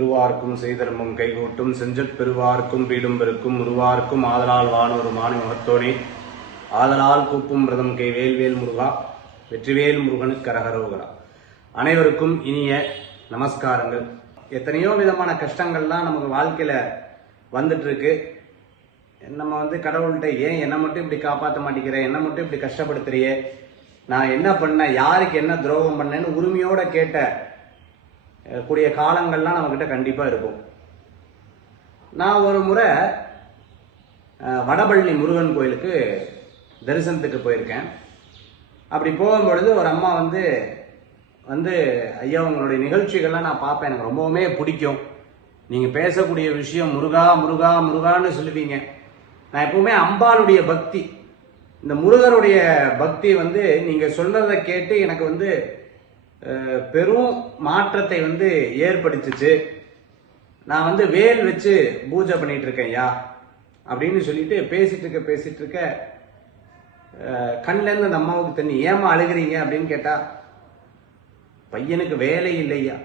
திருவார்க்கும் செய்தர்மம் கைகூட்டும் செஞ்சற் பெருவார்க்கும் பீடும் பெருக்கும் உருவார்க்கும் ஆதலால் வானொரு மாணி முகத்தோனே ஆதலால் கூப்பும் பிரதம் கை வேல்வேல் முருகா வெற்றிவேல் முருகனுக்கு கரகரோகரா. அனைவருக்கும் இனிய நமஸ்காரங்கள். எத்தனையோ விதமான கஷ்டங்கள்லாம் நமக்கு வாழ்க்கையில வந்துட்டு இருக்கு. நம்ம கடவுள்கிட்ட ஏன் என்னை மட்டும் இப்படி காப்பாற்ற மாட்டேங்கிறேன், என்னை மட்டும் இப்படி கஷ்டப்படுத்துறியே, நான் என்ன பண்ணேன், யாருக்கு என்ன துரோகம் பண்ணேன்னு உரிமையோட கேட்ட கூடிய காலங்கள்லாம் நம்மகிட்ட கண்டிப்பா இருக்கும். நான் ஒரு முறை வடபழனி முருகன் கோயிலுக்கு தரிசனத்துக்கு போயிருக்கேன். அப்படி போகும்பொழுது ஒரு அம்மா வந்து ஐயா உங்களுடைய நிகழ்ச்சிகள்லாம் நான் பார்ப்பேன், எனக்கு ரொம்பவுமே பிடிக்கும், நீங்க பேசக்கூடிய விஷயம் முருகா முருகா முருகான்னு சொல்லுவீங்க. நான் எப்பவுமே அம்பாளுடைய பக்தி, இந்த முருகருடைய பக்தி நீங்க சொல்றதை கேட்டு எனக்கு பெரும் மாற்றத்தை ஏற்படுத்துச்சு. நான் வேல் வச்சு பூஜை பண்ணிட்டு இருக்கேன் ஐயா அப்படின்னு சொல்லிட்டு பேசிட்டு இருக்க கண்ல இருந்து அந்த அம்மாவுக்கு தண்ணி, ஏமா அழுகிறீங்க அப்படின்னு கேட்டா, பையனுக்கு வேலை இல்லையா,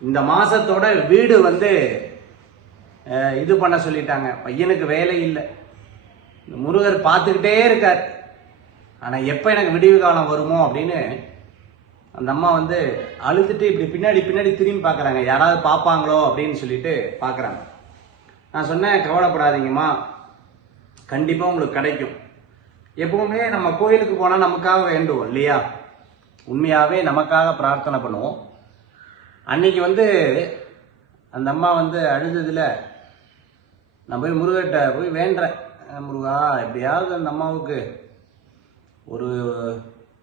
இந்த மாசத்தோட வீடு இது பண்ண சொல்லிட்டாங்க, பையனுக்கு வேலை இல்லை, முருகர் பார்த்துக்கிட்டே இருக்கார், ஆனா எப்ப எனக்கு விடிவு காலம் வருமோ அப்படின்னு அந்த அம்மா அழுதுட்டு இப்படி பின்னாடி திரும்பி பாக்குறாங்க, யாராவது பார்ப்பாங்களோ அப்படின்னு சொல்லிட்டு பாக்குறாங்க. நான் சொன்னேன், கவலைப்படாதீங்கம்மா, கண்டிப்பா உங்களுக்கு கிடைக்கும். எப்பவுமே நம்ம கோயிலுக்கு போனா நமக்காக வேண்டுவோம் இல்லையா, உண்மையாவே நமக்காக பிரார்த்தனை பண்ணுவோம். அன்னைக்கு அந்த அம்மா அழுததுல நான் போய் முருகர்கிட்ட போய் வேண்டேன், முருகா எப்படியாவது அந்த அம்மாவுக்கு ஒரு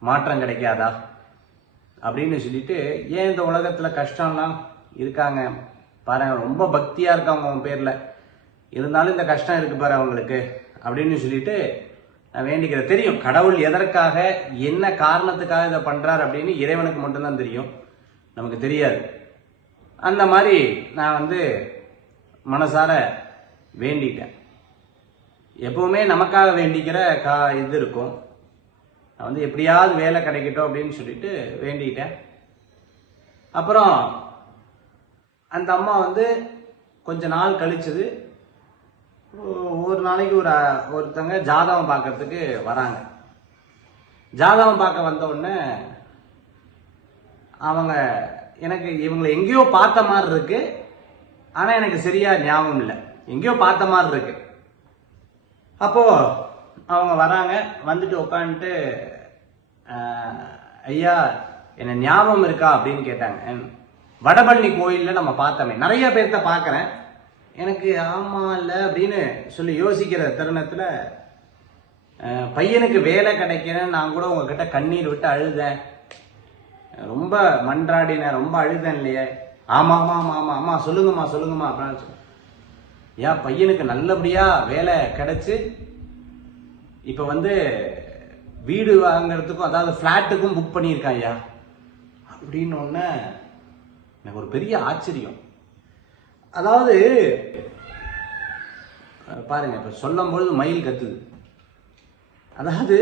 மாற்றம் கிடைக்காதா அப்படின்னு சொல்லிட்டு, ஏன் இந்த உலகத்துல கஷ்டம்லாம் இருக்காங்க பாருங்க, ரொம்ப பக்தியா இருக்காங்க உன் பேர்ல, இருந்தாலும் இந்த கஷ்டம் இருக்கு பாரு அவங்களுக்கு அப்படின்னு சொல்லிட்டு நான் வேண்டிக்கிறேன். தெரியும் கடவுள் எதற்காக என்ன காரணத்துக்காக இதை பண்றார் அப்படின்னு இறைவனுக்கு மட்டும்தான் தெரியும், நமக்கு தெரியாது. அந்த மாதிரி நான் மனசார வேண்டிட்டேன். எப்பவுமே நமக்காக வேண்டிக்கிற இது இருக்கும். நான் எப்படியாவது வேலை கிடைக்கட்டும் அப்படின்னு சொல்லிட்டு வேண்டிட்டேன். அப்புறம் அந்த அம்மா கொஞ்ச நாள் கழிச்சது, ஒரு நாளைக்கு ஒருத்தங்க ஜாதகம் பார்க்கறதுக்கு வராங்க. ஜாதகம் பார்க்க வந்த உடனே அவங்க எனக்கு இவங்களை எங்கேயோ பார்த்த மாதிரி இருக்கு, ஆனா எனக்கு சரியா ஞாபகம் இல்லை, எங்கேயோ பார்த்த மாதிரி இருக்கு. அப்போ அவங்க வராங்க, வந்துட்டு உட்காந்துட்டு, ஐயா என்ன ஞாபகம் இருக்கா அப்படின்னு கேட்டாங்க. வடபழனி கோயில்ல நம்ம பார்த்தோமே, நிறைய பேர்த்த பார்க்கறேன், எனக்கு ஆமா இல்ல அப்படின்னு சொல்லி யோசிக்கிற தருணத்துல, பையனுக்கு வேலை கிடைக்கிறேன், நான் கூட உங்ககிட்ட கண்ணீர் விட்டு அழுதேன், ரொம்ப மன்றாடினேன், ரொம்ப அழுதேன் இல்லையே, ஆமா ஆமா ஆமா ஆமா ஆமா சொல்லுங்கம்மா அப்படின்னு. ஏன் பையனுக்கு நல்லபடியா வேலை கிடைச்சு இப்ப வீடு வாங்கறதுக்கும், அதாவது பிளாட்டுக்கும் புக் பண்ணியிருக்கான் ஐயா அப்படின்னு ஒண்ணு எனக்கு ஒரு பெரிய ஆச்சரியம். அதாவது பாருங்க, இப்ப சொல்லும் பொழுது மயில் கத்துது, அதாவது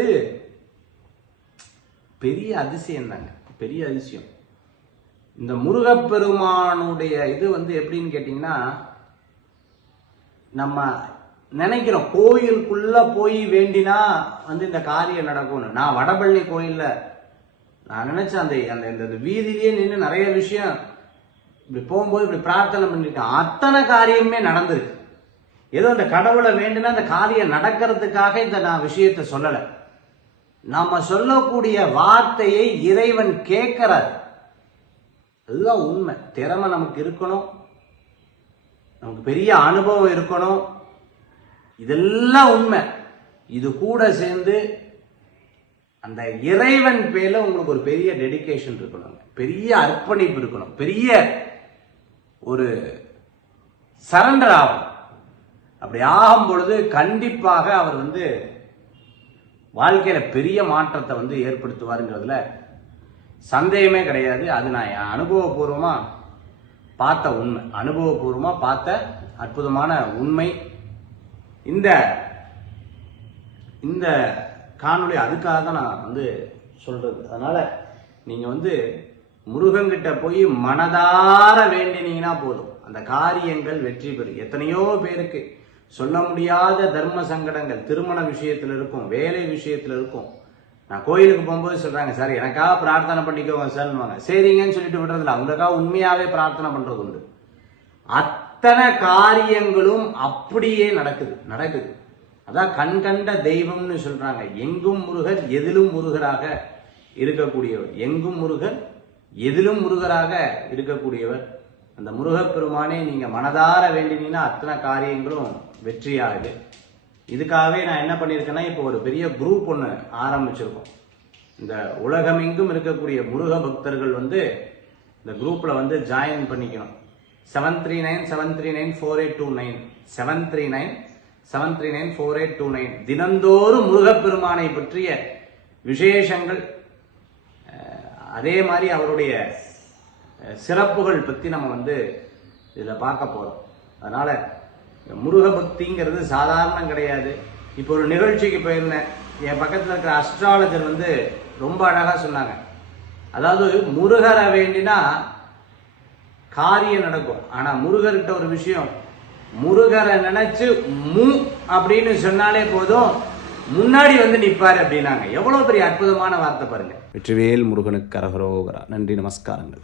பெரிய அதிசயம் தாங்க, பெரிய அதிசயம். இந்த முருகப்பெருமானுடைய இது எப்படின்னு கேட்டீங்கன்னா, நம்ம நினைக்கிறோம் கோயிலுக்குள்ள போய் வேண்டினா இந்த காரியம் நடக்கும்னு. நான் வடபழனி கோயில்ல நான் நினைச்சேன், அந்த வீதியிலேயே நின்று நிறைய விஷயம் இப்படி போகும்போது இப்படி பிரார்த்தனை பண்ணிருக்கேன், அத்தனை காரியமே நடந்திருக்கு. ஏதோ அந்த கடவுளை வேண்டினா அந்த காரியம் நடக்கிறதுக்காக இந்த நான் விஷயத்த சொல்லலை, நாம சொல்லக்கூடிய வார்த்தையை இறைவன் கேட்கிறார், அதுதான் உண்மை. திறமை நமக்கு இருக்கணும், நமக்கு பெரிய அனுபவம் இருக்கணும், இதெல்லாம் உண்மை. இது கூட சேர்ந்து அந்த இறைவன் பேர்ல உங்களுக்கு ஒரு பெரிய டெடிகேஷன் இருக்கணும், பெரிய அர்ப்பணிப்பு இருக்கணும், பெரிய ஒரு சரண்டர் ஆகும். அப்படி ஆகும் பொழுது கண்டிப்பாக அவர் வாழ்க்கையில பெரிய மாற்றத்தை ஏற்படுத்துவாருங்கிறதுல சந்தேகமே கிடையாது. அது நான் அனுபவபூர்வமா பார்த்த உண்மை, அனுபவபூர்வமா பார்த்த அற்புதமான உண்மை. இந்த காணொளி அதுக்காக தான் நான் சொல்றது. அதனால நீங்க முருகன்கிட்ட போய் மனதார வேண்டினீங்கன்னா போதும், அந்த காரியங்கள் வெற்றி பெறும். எத்தனையோ பேருக்கு சொல்ல முடியாத தர்ம சங்கடங்கள் திருமண விஷயத்துல இருக்கும், வேலை விஷயத்துல இருக்கும். நான் கோயிலுக்கு போகும்போது சொல்றாங்க, சார் எனக்காக பிரார்த்தனை பண்ணிக்கோங்க சார்னுவாங்க. சரிங்கன்னு சொல்லிட்டு விடுறதில்ல, அவங்களுக்காக உண்மையாவே பிரார்த்தனை பண்றது உண்டு. அத்தனை காரியங்களும் அப்படியே நடக்குது. அதான் கண் கண்ட தெய்வம்னு சொல்றாங்க. எங்கும் முருகர் எதிலும் முருகராக இருக்கக்கூடியவர், எங்கும் முருகர் எதிலும் முருகராக இருக்கக்கூடியவர். அந்த முருகப்பெருமானே நீங்க மனதார வேண்டினீங்கன்னா அத்தனை காரியங்களும் வெற்றியாகுது. இதுக்காகவே நான் என்ன பண்ணியிருக்கேன்னா, இப்போ ஒரு பெரிய குரூப் ஒன்று ஆரம்பிச்சிருக்கோம். இந்த உலகமெங்கும் இருக்கக்கூடிய முருக பக்தர்கள் இந்த குரூப்ல ஜாயின் பண்ணிக்கணும். 739-739-4829 739-739-4829. தினந்தோறும் முருகப்பெருமானை பற்றிய விசேஷங்கள், அதே மாதிரி அவருடைய சிறப்புகள் பத்தி நம்ம இதுல பார்க்க போறோம். அதனால முருக பக்திங்கிறது சாதாரணம் கிடையாது. இப்போ ஒரு நிகழ்ச்சிக்கு போயிருந்தேன், என் பக்கத்துல இருக்கிற அஸ்ட்ராலஜர் ரொம்ப அழகா சொன்னாங்க. அதாவது முருகரை வேண்டினா காரியம் நடக்கும். ஆனா முருகர்கிட்ட ஒரு விஷயம், முருகரை நினைச்சு அப்படின்னு சொன்னாலே போதும், முன்னாடி நிப்பாரு அப்படின்னாங்க. எவ்வளவு பெரிய அற்புதமான வார்த்தை பாருங்க. வெற்றிவேல் முருகனுக்கு கரகரோகரா. நன்றி, நமஸ்காரங்கள்.